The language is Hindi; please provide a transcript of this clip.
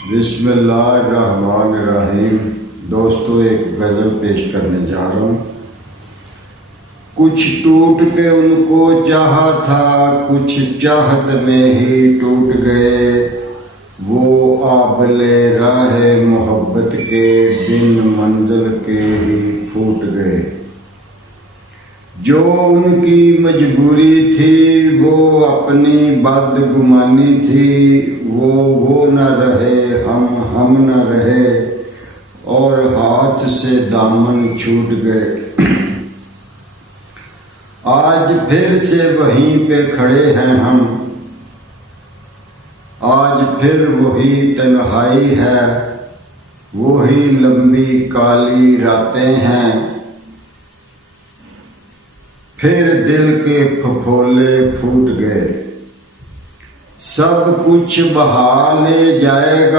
बिस्मिल्लाहिर्रहमानिर्रहीम। दोस्तों, एक गज़ल पेश करने जा रहा हूँ। कुछ टूट के उनको चाहा था, कुछ चाहत में ही टूट गए। वो आबले राहे मोहब्बत के बिन मंजिल के ही फूट गए। जो उनकी मजबूरी थी वो अपनी बदगुमानी थी। वो न रहे, हम न रहे और हाथ से दामन छूट गए। आज फिर से वहीं पे खड़े हैं हम, आज फिर वही तन्हाई है, वही लंबी काली रातें हैं। फिर दिल के फफोले फूट गए। सब कुछ बहा ले जाएगा।